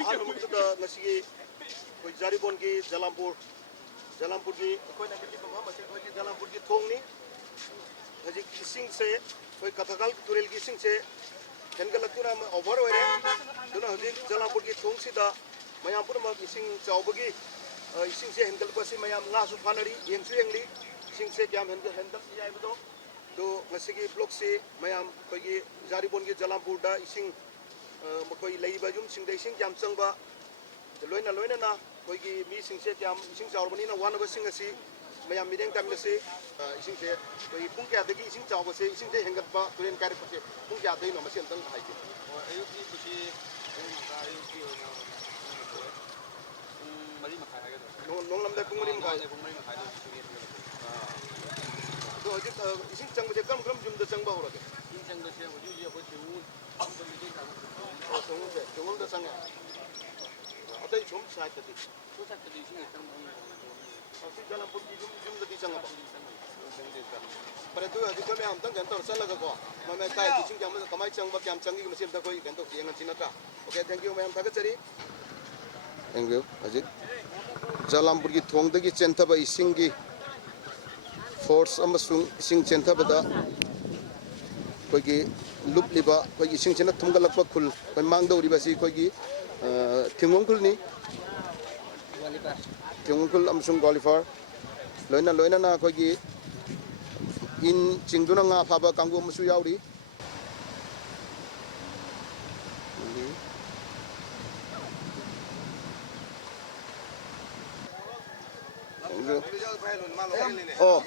ꯑꯍꯥꯟꯕꯃꯛꯇꯗ ꯉꯁꯤꯒꯤ ꯑꯩꯈꯣꯏ ꯖꯥꯔꯤꯕꯣꯟꯒꯤ ꯖꯂꯥꯝꯄꯨꯔꯒꯤ ꯑꯩꯈꯣꯏꯅ ꯂꯤꯠꯂꯤꯕ ꯃꯐꯝ ꯑꯁꯤ ꯑꯩꯈꯣꯏꯒꯤ ꯖꯂꯥꯝꯄꯨꯔꯒꯤ ꯊꯣꯡꯅꯤ ꯍꯧꯖꯤꯛ ꯏꯁꯤꯡꯁꯦ ꯑꯩꯈꯣꯏ ꯀꯊꯒꯥꯜ ꯇꯨꯔꯦꯜꯒꯤ ꯏꯁꯤꯡꯁꯦ ꯍꯦꯟꯒꯠꯂꯛꯇꯨꯅ ꯑꯣꯚꯔ ꯑꯣꯏꯔꯦ ꯑꯗꯨꯅ ꯍꯧꯖꯤꯛ ꯖꯂꯥꯝꯄꯨꯔꯒꯤ ꯊꯣꯡꯁꯤꯗ ꯃꯌꯥꯝ ꯄꯨꯝꯅꯃꯛ ꯏꯁꯤꯡ ꯆꯥꯎꯕꯒꯤ ꯏꯁꯤꯡꯁꯦ ꯍꯦꯟꯒꯠꯂꯛꯄꯁꯤ ꯃꯌꯥꯝ ꯉꯥꯁꯨ ꯐꯥꯅꯔꯤ ꯌꯦꯡꯁꯨ ꯌꯦꯡꯂꯤ ꯏꯁꯤꯡꯁꯦ ꯀꯌꯥꯝ ꯍꯦꯟꯒꯠꯂꯤ ꯍꯥꯏꯕꯗꯣ ꯑꯗꯣ ꯉꯁꯤꯒꯤ ꯕ꯭ꯂꯣꯛꯁꯤ ꯃꯌꯥꯝ ꯑꯩꯈꯣꯏꯒꯤ ꯖꯥꯔꯤꯕꯣꯟꯒꯤ ꯖꯂꯥꯝꯄꯨꯔꯗ ꯏꯁꯤꯡ ꯃꯈꯣꯏ ꯂꯩꯔꯤꯕ ꯌꯨꯝꯁꯤꯡꯗ ꯏꯁꯤꯡ ꯀꯌꯥꯝ ꯆꯪꯕ ꯂꯣꯏꯅꯅ ꯑꯩꯈꯣꯏꯒꯤ ꯃꯤꯁꯤꯡꯁꯦ ꯀꯌꯥꯝ ꯏꯁꯤꯡ ꯆꯥꯎꯔꯕꯅꯤꯅ ꯋꯥꯅꯕꯁꯤꯡ ꯑꯁꯤ ꯃꯌꯥꯝ ꯃꯤꯠꯌꯦꯡ ꯇꯝꯃꯤꯟꯅꯁꯤ ꯏꯁꯤꯡꯁꯦ ꯑꯩꯈꯣꯏ ꯄꯨꯡ ꯀꯌꯥꯗꯒꯤ ꯏꯁꯤꯡ ꯆꯥꯎꯕꯁꯦ ꯏꯁꯤꯡꯁꯦ ꯍꯦꯟꯒꯠꯄ ꯇꯨꯔꯦꯟ ꯀꯥꯏꯔꯛꯄꯁꯦ ꯄꯨꯡ ꯀꯌꯥꯗꯒꯤꯅꯣ ꯃꯁꯤ ꯑꯝꯇꯪ ꯍꯥꯏꯒꯦ ꯑꯌꯨꯛꯀꯤꯕꯨꯗꯤ ꯄꯨꯡ ꯑꯌꯨꯛꯀꯤ ꯑꯣꯏꯅ ꯄꯨꯡ ꯃꯔꯤ ꯃꯈꯥꯏ ꯍꯥꯏꯒꯗ꯭ꯔꯥ ꯅꯣꯡꯂꯝꯗꯥꯏ ꯄꯨꯡ ꯃꯔꯤ ꯃꯈꯥꯏ ꯄꯨꯡ ꯃꯔꯤ ꯃꯈꯥꯏꯗ ꯏꯁꯤꯡ ꯍꯦꯟꯒꯠꯂꯛꯄ ꯑꯗꯣ ꯍꯧꯖꯤꯛ ꯏꯁꯤꯡ ꯆꯪꯕꯁꯦ ꯀꯔꯝ ꯌꯨꯝꯗ ꯆꯪꯕ ꯍꯧꯔꯒꯦ ꯏꯁꯤꯡ ꯆꯪꯕꯁꯦ ꯍꯧꯖꯤꯛ ꯑꯩꯈꯣꯏ ꯊꯦꯡꯉꯨꯜꯗ ꯆꯪꯉꯦ ꯑꯇꯩ ꯁꯨꯝ ꯁꯥꯏꯠꯇꯗꯤ ꯁꯥꯏꯠꯇꯗꯤ ꯏꯁꯤꯡ ꯁꯤ ꯖꯂꯥꯝꯄꯨꯔꯒꯤ ꯌꯨꯝꯗꯗꯤ ꯆꯪꯉꯕ ꯐꯔꯦ ꯑꯗꯨ ꯍꯧꯖꯤꯛ ꯑꯩꯈꯣꯏ ꯃꯌꯥꯝ ꯑꯝꯇꯪ ꯀꯩꯅꯣ ꯇꯧꯔ ꯆꯠꯂꯒꯀꯣ ꯃꯃꯥꯏ ꯀꯥꯏꯗ ꯏꯁꯤꯡ ꯀꯃꯥꯏꯅ ꯆꯪꯕ ꯀꯌꯥꯝ ꯆꯪꯉꯤ ꯃꯁꯤ ꯑꯝꯇ ꯑꯩꯈꯣꯏ ꯀꯩꯅꯣ ꯇꯧ ꯌꯦꯡꯉꯁꯤ ꯅꯠꯇ꯭ꯔꯥ ꯑꯣꯀꯦ ꯊꯦꯡꯛ ꯌꯨ ꯃꯌꯥꯝ ꯊꯥꯒꯠꯆꯔꯤ ꯊꯦꯡꯛ ꯌꯨ ꯍꯧꯖꯤꯛ ꯖꯂꯥꯝꯄꯨꯔꯒꯤ ꯊꯣꯡꯗꯒꯤ ꯆꯦꯟꯊꯕ ꯏꯁꯤꯡꯒꯤ ꯐꯣꯔꯁ ꯑꯃꯁꯨꯡ ꯏꯁꯤꯡ ꯆꯦꯟꯊꯕꯗ ꯑꯩꯈꯣꯏꯒꯤ ꯂꯨꯞꯂꯤꯕ ꯑꯩꯈꯣꯏꯒꯤ ꯏꯁꯤꯡꯁꯤꯅ ꯊꯨꯝꯒꯠꯂꯛꯄ ꯈꯨꯜ ꯑꯩꯈꯣꯏ ꯃꯥꯡꯗꯧꯔꯤꯕ ꯑꯁꯤ ꯑꯩꯈꯣꯏꯒꯤ ꯊꯤꯡꯒꯣꯡ ꯈꯨꯜꯅꯤ ꯊꯤꯡꯒꯣꯡ ꯈꯨꯜ ꯑꯃꯁꯨꯡ ꯒ꯭ꯋꯥꯂꯤꯐꯥꯔ ꯂꯣꯏꯅꯅ ꯑꯩꯈꯣꯏꯒꯤ ꯏꯟ ꯆꯤꯡꯗꯨꯅ ꯉꯥ ꯐꯥꯕ ꯀꯥꯡꯕꯨ ꯑꯃꯁꯨ ꯌꯥꯎꯔꯤ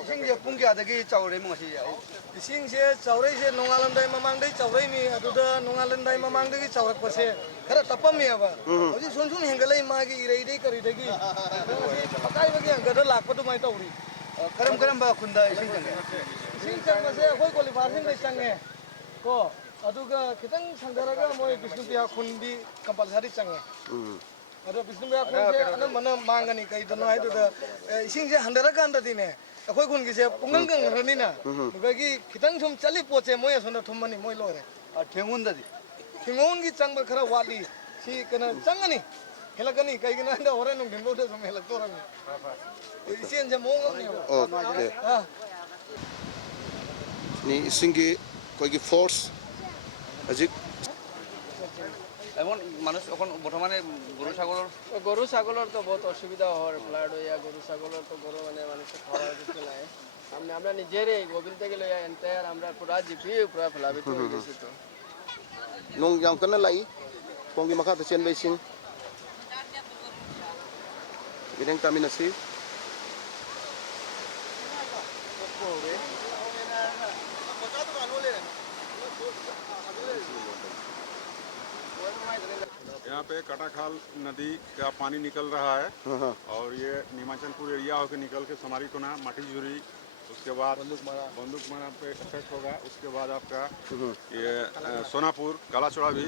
이싱제 뿡기하다기 짜오래 뭐시 이싱제 짜오래제 농알런다이 마망다이 짜오래미 아두다 농알런다이 마망다기 짜오락버세 그라 따빠미야바 어디 손손 행갈라이 마기 이레이데이 거리데기 가까이바기 angada lakpadu mai tauri karam ba khunda i싱 changbase khoi qualifying dai change ko aduga kitang sangdaraga moi bisnupiya khundi compulsory change अरे बिस्नुया कुंजे अन मन मांगनी कई दोनों है तो इसिंग से हंडरा का अंदर दिने अकोई कुन किसे पुंगंग रनी ना बगी कितंग तुम चली पोचे मोय सुन तुम मनी मोय लोरे ठेंगुन ददी ठेंगुन की चंग बखरा वाली सी कना चंगनी हेलकनी कई किना अंदर ओरे नुंग ढिंगो तो सम हेलक तो रमी इसिंग से मोंग नहीं ओके नी इसिंग की कोई की फोर्स अजिक এখন মানুষ এখন বর্তমানে গরু ছাগলের তো বহুত অসুবিধা হওয়ার ফ্লাড হইয়া গরু ছাগলের তো গরু মানে মানুষের খাওয়ার কিছু নাই আমরা নিজেরই গোবিল থেকে লইয়া এন্টায়ার আমরা পুরা জিপি পুরা ফেলাবিত হয়ে গেছি তো nung yang kana lai kong gi makha ta chen bai sing bideng taminasi यहाँ पे कटाखाल नदी का पानी निकल रहा है और ये नीमाचलपुर एरिया होकर निकल के समारीकोना माटीझुरी उसके बाद बंदूकमारा पे इफेक्ट होगा उसके बाद आपका ये सोनापुर कालाचोड़ा भी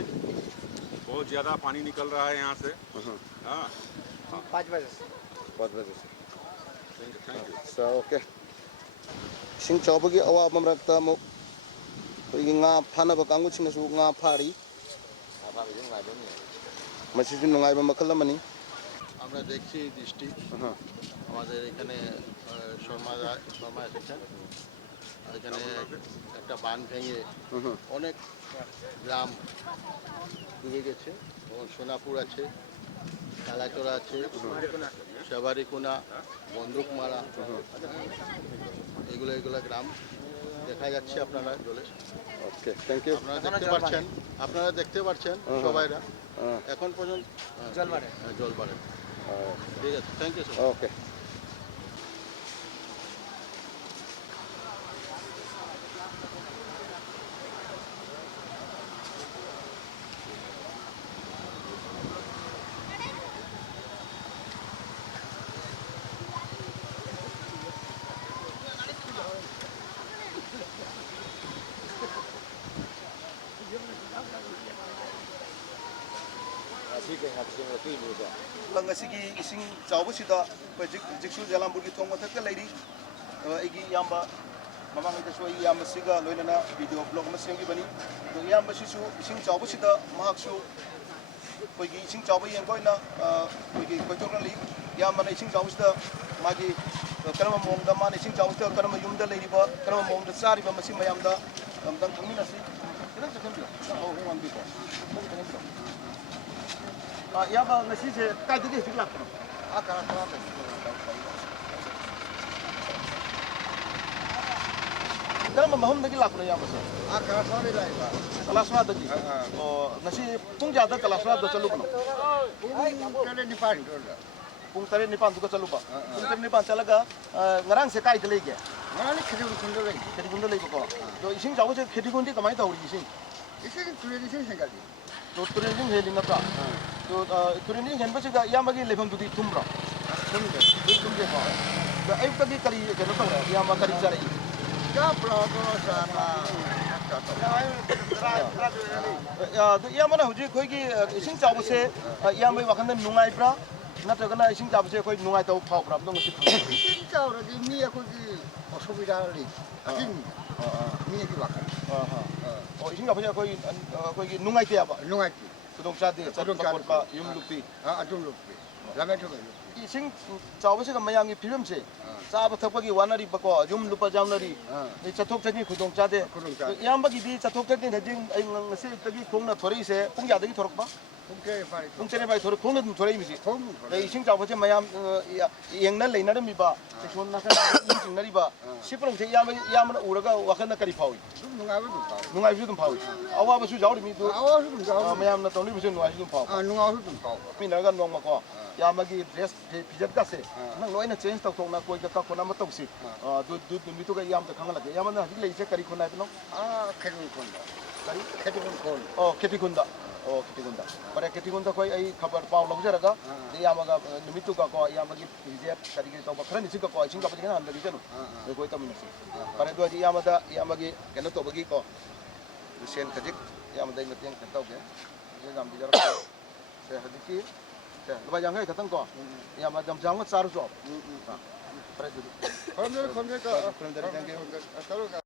बहुत ज़्यादा पानी निकल रहा है यहाँ से हाँ 5 बजे से thank you so okay sing chawbagi awa mamrakta mo koigi nga phana ba kangu china su nga phari মাছি নঙ্গাই বা মাখাল মানি আমরা দেখছি দৃষ্টি আমাদের এখানে শর্মা এসেছেন এখানে একটা বাঁধ ভেঙে অনেক গ্রাম ডুবে গেছে এবং সোনাপুর আছে কালাচড়া আছে সেবারিকোনা বন্দুকমারা এগুলো গ্রাম দেখা যাচ্ছে আপনারা জলে ওকে থ্যাংক ইউ আপনারা দেখতে পাচ্ছেন সবাইরা এখন পর্যন্ত জল বাড়ে ঠিক আছে থ্যাংক ইউ ওকে ꯉꯁꯤꯒꯤ ꯏꯁꯤꯡ ꯆꯥꯎꯕꯁꯤꯗ ꯍꯧꯖꯤꯛꯁꯨ ꯖꯂꯥꯝꯄꯨꯔꯒꯤ ꯊꯣꯡ ꯃꯊꯛꯇ ꯂꯩꯔꯤ ꯑꯩꯒꯤ ꯏꯌꯥꯝꯕ ꯃꯃꯥꯡꯉꯩꯗꯁꯨ ꯑꯩ ꯏꯌꯥꯝꯕꯁꯤꯒ ꯂꯣꯏꯅꯅ ꯚꯤꯗꯤꯑꯣ ꯕ꯭ꯂꯣꯛ ꯑꯃ ꯁꯦꯝꯈꯤꯕꯅꯤ ꯑꯗꯣ ꯏꯌꯥꯝꯕꯁꯤꯁꯨ ꯏꯁꯤꯡ ꯆꯥꯎꯕꯁꯤꯗ ꯃꯍꯥꯛꯁꯨ ꯑꯩꯈꯣꯏꯒꯤ ꯏꯁꯤꯡ ꯆꯥꯎꯕ ꯌꯦꯡꯕ ꯑꯣꯏꯅ ꯑꯩꯈꯣꯏꯒꯤ ꯀꯣꯏꯊꯣꯛꯂꯛꯂꯤ ꯏꯌꯥꯝꯕꯅ ꯏꯁꯤꯡ ꯆꯥꯎꯕꯁꯤꯗ ꯃꯥꯒꯤ ꯀꯔꯝꯕ ꯃꯑꯣꯡꯗ ꯃꯥꯅ ꯏꯁꯤꯡ ꯆꯥꯎꯕꯁꯤꯗ ꯀꯔꯝꯕ ꯌꯨꯝꯗ ꯂꯩꯔꯤꯕ ꯀꯔꯝꯕ ꯃꯑꯣꯡꯗ ꯆꯥꯔꯤꯕ ꯃꯁꯤ ꯃꯌꯥꯝꯗ ꯑꯝꯇꯪ ꯈꯪꯃꯤꯟꯅꯁꯤ ꯈꯤꯇꯪ ꯆꯠꯍꯟꯕꯤꯌꯨ ꯋꯥꯡꯕꯤꯀꯣ ꯈꯤꯇꯪ ꯆꯠꯍꯟꯕꯤꯌꯨ ꯏꯌꯥꯝꯕ ꯉꯁꯤꯁꯦ ꯀꯥꯏꯗꯒꯤ ꯍꯧꯖꯤꯛ ꯂꯥꯛꯄꯅꯣ ꯀꯔꯝꯕ ꯃꯐꯝꯗꯒꯤ ꯂꯥꯛꯄꯅꯣ ꯏꯌꯥꯝꯕꯁꯦ ꯀꯂꯥꯁꯅꯥꯗꯒꯤ ꯑꯣ ꯉꯁꯤ ꯄꯨꯡ ꯀꯌꯥꯗ ꯀꯂꯥꯁꯅꯥꯗ ꯆꯠꯂꯨꯕꯅꯣ ꯄꯨꯡ 8-9ꯗꯨꯒ ꯆꯠꯂꯨꯕ ꯄꯨꯡ 8-9 ꯆꯠꯂꯒ ꯉꯔꯥꯡꯁꯦ ꯀꯥꯏꯗ ꯂꯩꯒꯦ ꯈꯦꯇꯤꯒꯨꯟꯗ ꯂꯩꯕꯀꯣ ꯑꯗꯣ ꯏꯁꯤꯡ ꯆꯥꯎꯕꯁꯦ ꯈꯦꯇꯤꯒꯨꯟꯗꯤ ꯀꯃꯥꯏꯅ ꯇꯧꯔꯤ ꯏꯁꯤꯡ ꯇꯨꯔꯦꯟ ꯏꯁꯤꯡ ꯍꯦꯜꯂꯤ ꯅꯠꯇ꯭ꯔꯥ ꯇꯨꯔꯦꯟ ꯏꯁꯤꯡ ꯍꯦꯟꯕꯁꯤꯗ ꯏꯌꯥꯝꯕꯒꯤ ꯂꯩꯐꯝꯗꯨꯗꯤ ꯊꯨꯝꯕ꯭ꯔꯣ ꯊꯨꯝꯗꯦꯀꯣ ꯑꯗꯣ ꯑꯌꯨꯛꯇꯒꯤ ꯀꯔꯤ ꯀꯩꯅꯣ ꯇꯧꯔꯦ ꯏꯌꯥꯝꯕ ꯀꯔꯤ ꯆꯥꯔꯛꯏ ꯑꯗꯣ ꯏꯌꯥꯝꯕꯅ ꯍꯧꯖꯤꯛ ꯑꯩꯈꯣꯏꯒꯤ ꯏꯁꯤꯡ ꯆꯥꯎꯕꯁꯦ ꯏꯌꯥꯝꯕꯒꯤ ꯋꯥꯈꯜꯗ ꯅꯨꯡꯉꯥꯏꯕ꯭ꯔꯥ ꯅꯠꯇ꯭ꯔꯒꯅ ꯏꯁꯤꯡ ꯆꯥꯎꯕꯁꯦ ꯑꯩꯈꯣꯏ ꯅꯨꯡꯉꯥꯏꯇꯕ ꯐꯥꯎꯕ꯭ꯔꯥ ꯑꯝꯇꯪ ꯉꯁꯤ ꯈꯪꯕꯤꯌꯨ 이신 자오라지 미야고지 어소비다리 아닙니다. 미야기 와카. 이신 ꯆꯥꯎꯕꯁꯦ ꯑꯩꯈꯣꯏꯒꯤ ꯅꯨꯡꯉꯥꯏꯇꯦꯕ 농아지. ꯈꯨꯗꯣꯡꯆꯥꯗꯦ ꯆꯠꯄ ꯈꯣꯠꯄ ꯌꯨꯝ ꯂꯨꯞꯄꯤ 아좀 높게. 라메토가 높게. 이싱 자오버시가 마양이 필름체 짜부 턱박이 와나리 받고 좀 루파 잠나리 이 자톡적인 구동자대 이양박이디 자톡적인 대진 세 떡이 공나 토리세 공자들이 토록바 국제 파리. 공전에 바이 토록 공는 토레이미지 통. 이싱 자오버시 마양 영날 레이나를 미바 존나가 인증나리바 시프롱 제 야만 우라가 와칸나 까리 파위 좀 농아도 봐. 농아이주 좀 파위 아와버수 자오리 미도 아와도 좀 자. 마양나 돈리 무슨 농아이주 좀 파위 아 농아도 좀 봐. 미나가 농마고 야마기 드레스 비젓 가세 난 로이나 체인지 탁톡나 코이가 까코나 마톡시 두 미토가 야마도 강할게 야마나 하지 레이세 까리 코나 이노 아 캐리건 콘다. 까리 캐리건 콘. 캐티군다 캐티군다 para 캐티군다 코이 아이 खबर पाव लौजरगा यामागा निमितुगा को यामागी बिजेट करिगे तो बखरनि सिगा को सिंगा बजिना अंदर दिजनु कोई तमिनसी para do यामादा यामागी केनो तो बगी को सेन खजिक यामादा मतेंग तौगे ये गाम दिजरा से हदिकी से लबा jangai खतंग को यामा जम जांग चारु जो para do 그럼들 컴퓨터 그럼 저리 jangai 따로가